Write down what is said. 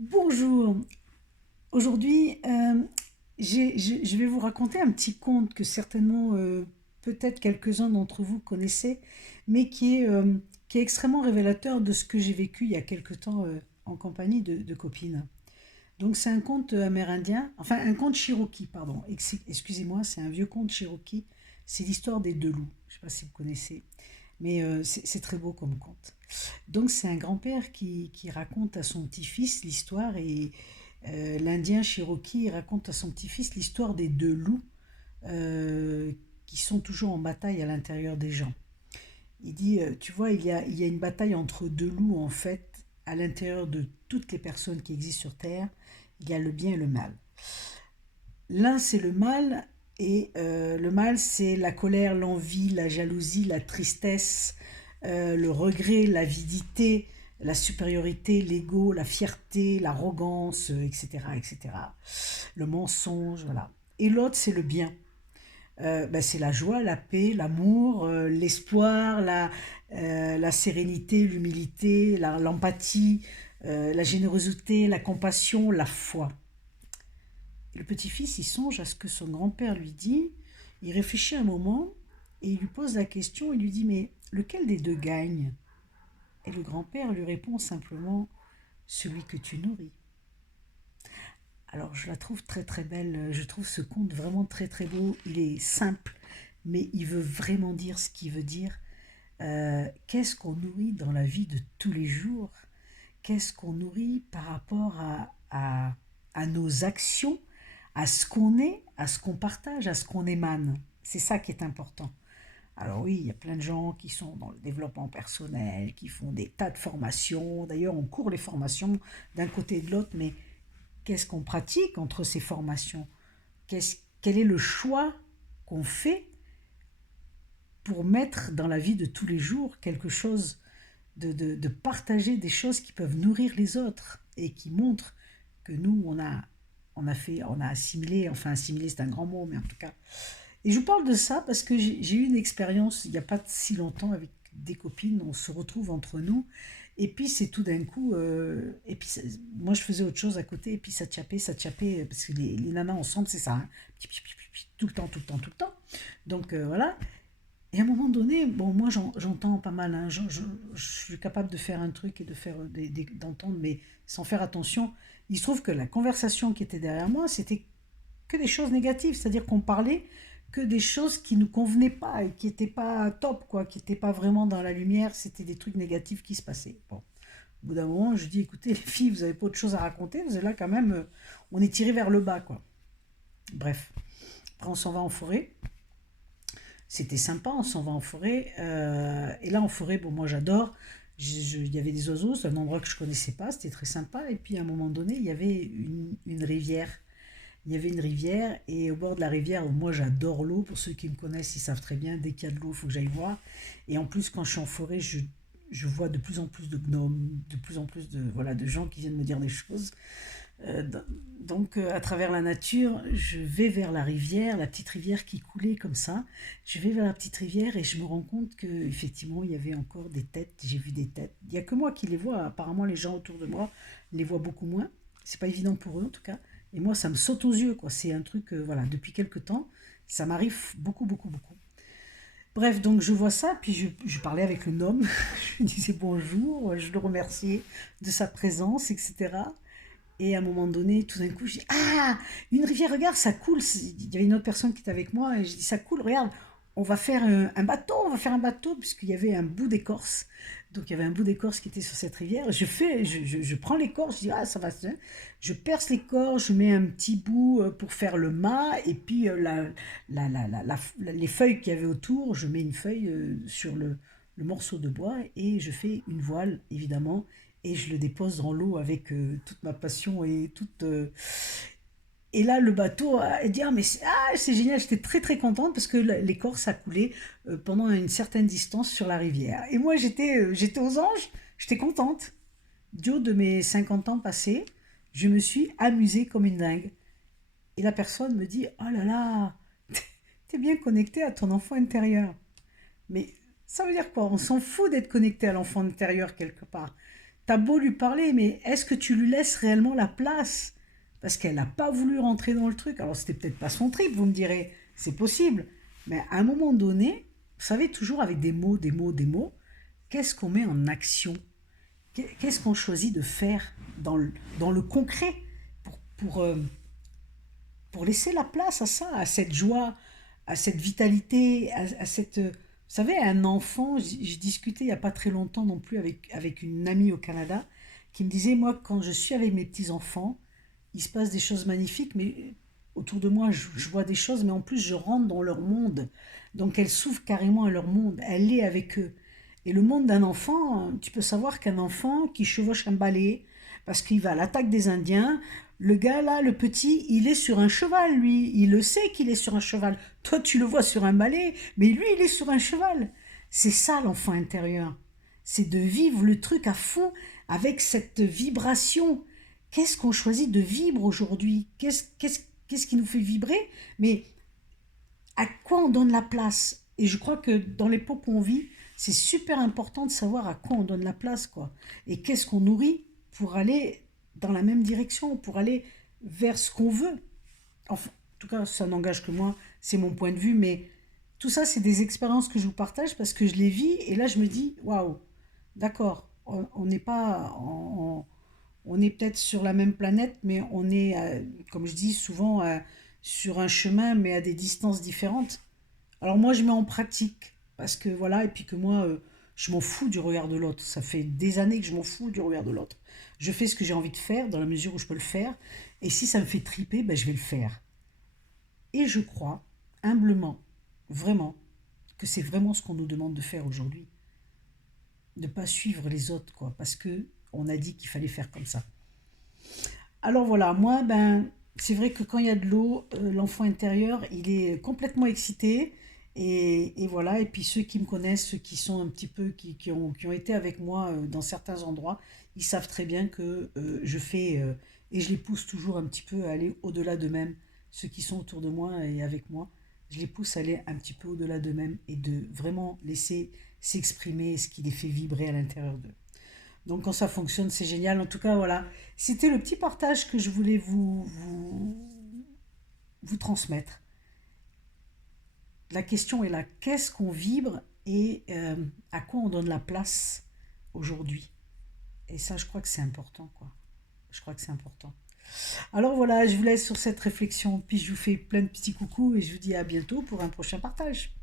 Bonjour, aujourd'hui je vais vous raconter un petit conte que certainement peut-être quelques-uns d'entre vous connaissez, mais qui est extrêmement révélateur de ce que j'ai vécu il y a quelque temps en compagnie de copines. Donc c'est un conte amérindien, enfin un conte cherokee, pardon, excusez-moi, c'est un vieux conte cherokee, c'est l'histoire des deux loups, je ne sais pas si vous connaissez, mais c'est très beau comme conte. Donc c'est un grand-père qui raconte à son petit-fils l'histoire et l'Indien Cherokee raconte à son petit-fils l'histoire des deux loups euh, qui sont toujours en bataille à l'intérieur des gens. Il dit, tu vois, il y a une bataille entre deux loups en fait à l'intérieur de toutes les personnes qui existent sur Terre. Il y a le bien et le mal. L'un c'est le mal et le mal c'est la colère, l'envie, la jalousie, la tristesse, le regret, l'avidité, la supériorité, l'ego, la fierté, l'arrogance, etc., etc. Le mensonge, voilà. Et l'autre, c'est le bien. Ben, c'est la joie, la paix, l'amour, l'espoir, la sérénité, l'humilité, l'empathie, la générosité, la compassion, la foi. Et le petit-fils, il songe à ce que son grand-père lui dit, il réfléchit un moment et il lui pose la question, il lui dit, mais lequel des deux gagne? Et le grand-père lui répond simplement, celui que tu nourris. Alors je la trouve très très belle, je trouve ce conte vraiment très très beau, il est simple, mais il veut vraiment dire ce qu'il veut dire. Qu'est-ce qu'on nourrit dans la vie de tous les jours? Qu'est-ce qu'on nourrit par rapport à nos actions, à ce qu'on est, à ce qu'on partage, à ce qu'on émane? C'est ça qui est important. Alors oui, il y a plein de gens qui sont dans le développement personnel, qui font des tas de formations. D'ailleurs, on court les formations d'un côté et de l'autre, mais qu'est-ce qu'on pratique entre ces formations? Quel est le choix qu'on fait pour mettre dans la vie de tous les jours quelque chose, de partager des choses qui peuvent nourrir les autres et qui montrent que nous, on a assimilé, enfin assimilé c'est un grand mot, mais en tout cas. Et je vous parle de ça parce que j'ai eu une expérience il n'y a pas si longtemps avec des copines, on se retrouve entre nous, et puis c'est tout d'un coup, et puis moi je faisais autre chose à côté, et puis ça tchapait, parce que les nanas ensemble c'est ça, hein, tout le temps, tout le temps, tout le temps. Donc voilà, et à un moment donné, bon, moi j'entends pas mal, hein, je suis capable de faire un truc et de faire d'entendre, mais sans faire attention. Il se trouve que la conversation qui était derrière moi, c'était que des choses négatives, c'est-à-dire qu'on parlait que des choses qui nous convenaient pas et qui n'étaient pas top, quoi, qui n'étaient pas vraiment dans la lumière, c'était des trucs négatifs qui se passaient. Bon, au bout d'un moment, je dis, écoutez les filles, vous avez pas autre chose à raconter, vous êtes là quand même, on est tiré vers le bas, quoi. Bref, après on s'en va en forêt. C'était sympa, on s'en va en forêt. Et là, en forêt, bon, moi j'adore. Il y avait des oiseaux, c'est un endroit que je connaissais pas, c'était très sympa. Et puis à un moment donné, il y avait une rivière. Il y avait une rivière, et au bord de la rivière, moi j'adore l'eau. Pour ceux qui me connaissent, ils savent très bien, dès qu'il y a de l'eau, il faut que j'aille voir. Et en plus, quand je suis en forêt, je vois de plus en plus de gnomes, de plus en plus de, voilà, de gens qui viennent me dire des choses. Euh, donc, à travers la nature, je vais vers la rivière, la petite rivière qui coulait comme ça. Je vais vers la petite rivière et je me rends compte que effectivement, il y avait encore des têtes. J'ai vu des têtes. Il y a que moi qui les vois. Apparemment, les gens autour de moi les voient beaucoup moins. C'est pas évident pour eux en tout cas. Et moi, ça me saute aux yeux, quoi. C'est un truc, voilà, depuis quelques temps, ça m'arrive beaucoup, beaucoup, beaucoup. Bref, donc je vois ça, puis je parlais avec le homme, je lui disais bonjour, je le remerciais de sa présence, etc. Et à un moment donné, tout d'un coup, je dis ah, une rivière, regarde, ça coule. Il y avait une autre personne qui était avec moi, et je dis ça coule, regarde, on va faire un bateau, on va faire un bateau, puisqu'il y avait un bout d'écorce. Donc il y avait un bout d'écorce qui était sur cette rivière. Je prends l'écorce, je dis ah, ça va, je perce l'écorce, je mets un petit bout pour faire le mât, et puis les feuilles qu'il y avait autour, je mets une feuille sur le morceau de bois, et je fais une voile, évidemment, et je le dépose dans l'eau avec toute ma passion et toute. Et là, le bateau a dit ah, mais c'est génial, j'étais très très contente parce que l'écorce a coulé pendant une certaine distance sur la rivière. Et moi, j'étais aux anges, j'étais contente. Du haut de mes 50 ans passés, je me suis amusée comme une dingue. Et la personne me dit oh là là, t'es bien connecté à ton enfant intérieur. Mais ça veut dire quoi? On s'en fout d'être connecté à l'enfant intérieur quelque part. t'as beau lui parler, mais est-ce que tu lui laisses réellement la place? Parce qu'elle n'a pas voulu rentrer dans le truc. Alors, c'était peut-être pas son trip, vous me direz, c'est possible. Mais à un moment donné, vous savez, toujours avec des mots, des mots, des mots, qu'est-ce qu'on met en action? Qu'est-ce qu'on choisit de faire dans le concret pour, pour, euh, pour laisser la place à ça, à cette joie, à cette vitalité, à cette... Vous savez, un enfant, je discutais il n'y a pas très longtemps non plus avec une amie au Canada qui me disait, moi, quand je suis avec mes petits-enfants, il se passe des choses magnifiques, mais autour de moi, je vois des choses, mais en plus, je rentre dans leur monde. Donc, elle s'ouvre carrément à leur monde, elle est avec eux. Et le monde d'un enfant, tu peux savoir qu'un enfant qui chevauche un balai, parce qu'il va à l'attaque des Indiens, le gars là, le petit, il est sur un cheval, lui. Il le sait qu'il est sur un cheval. Toi, tu le vois sur un balai, mais lui, il est sur un cheval. C'est ça l'enfant intérieur. C'est de vivre le truc à fond avec cette vibration. Qu'est-ce qu'on choisit de vibrer aujourd'hui? Qu'est-ce qui nous fait vibrer? Mais à quoi on donne la place? Et je crois que dans l'époque où on vit, c'est super important de savoir à quoi on donne la place, quoi. Et qu'est-ce qu'on nourrit pour aller dans la même direction, pour aller vers ce qu'on veut. Enfin, en tout cas, ça n'engage que moi, c'est mon point de vue, mais tout ça, c'est des expériences que je vous partage parce que je les vis et là, je me dis, waouh, d'accord, on n'est pas on est peut-être sur la même planète, mais on est, comme je dis souvent, sur un chemin, mais à des distances différentes. Alors moi, je mets en pratique, parce que voilà, et puis que moi, je m'en fous du regard de l'autre. Ça fait des années que je m'en fous du regard de l'autre. Je fais ce que j'ai envie de faire, dans la mesure où je peux le faire, et si ça me fait triper, ben, je vais le faire. Et je crois, humblement, vraiment, que c'est vraiment ce qu'on nous demande de faire aujourd'hui. De ne pas suivre les autres, quoi, parce que on a dit qu'il fallait faire comme ça. Alors voilà, moi, ben, c'est vrai que quand il y a de l'eau, l'enfant intérieur, il est complètement excité. Et voilà, et puis ceux qui me connaissent, ceux qui sont un petit peu, qui ont été avec moi dans certains endroits, ils savent très bien que je fais, et je les pousse toujours un petit peu à aller au-delà d'eux-mêmes. Ceux qui sont autour de moi et avec moi, je les pousse à aller un petit peu au-delà d'eux-mêmes et de vraiment laisser s'exprimer ce qui les fait vibrer à l'intérieur d'eux. Donc quand ça fonctionne, c'est génial. En tout cas, voilà. C'était le petit partage que je voulais vous transmettre. La question est là, qu'est-ce qu'on vibre et à quoi on donne la place aujourd'hui? Et ça, je crois que c'est important, quoi. Je crois que c'est important. Alors voilà, je vous laisse sur cette réflexion, puis je vous fais plein de petits coucous et je vous dis à bientôt pour un prochain partage.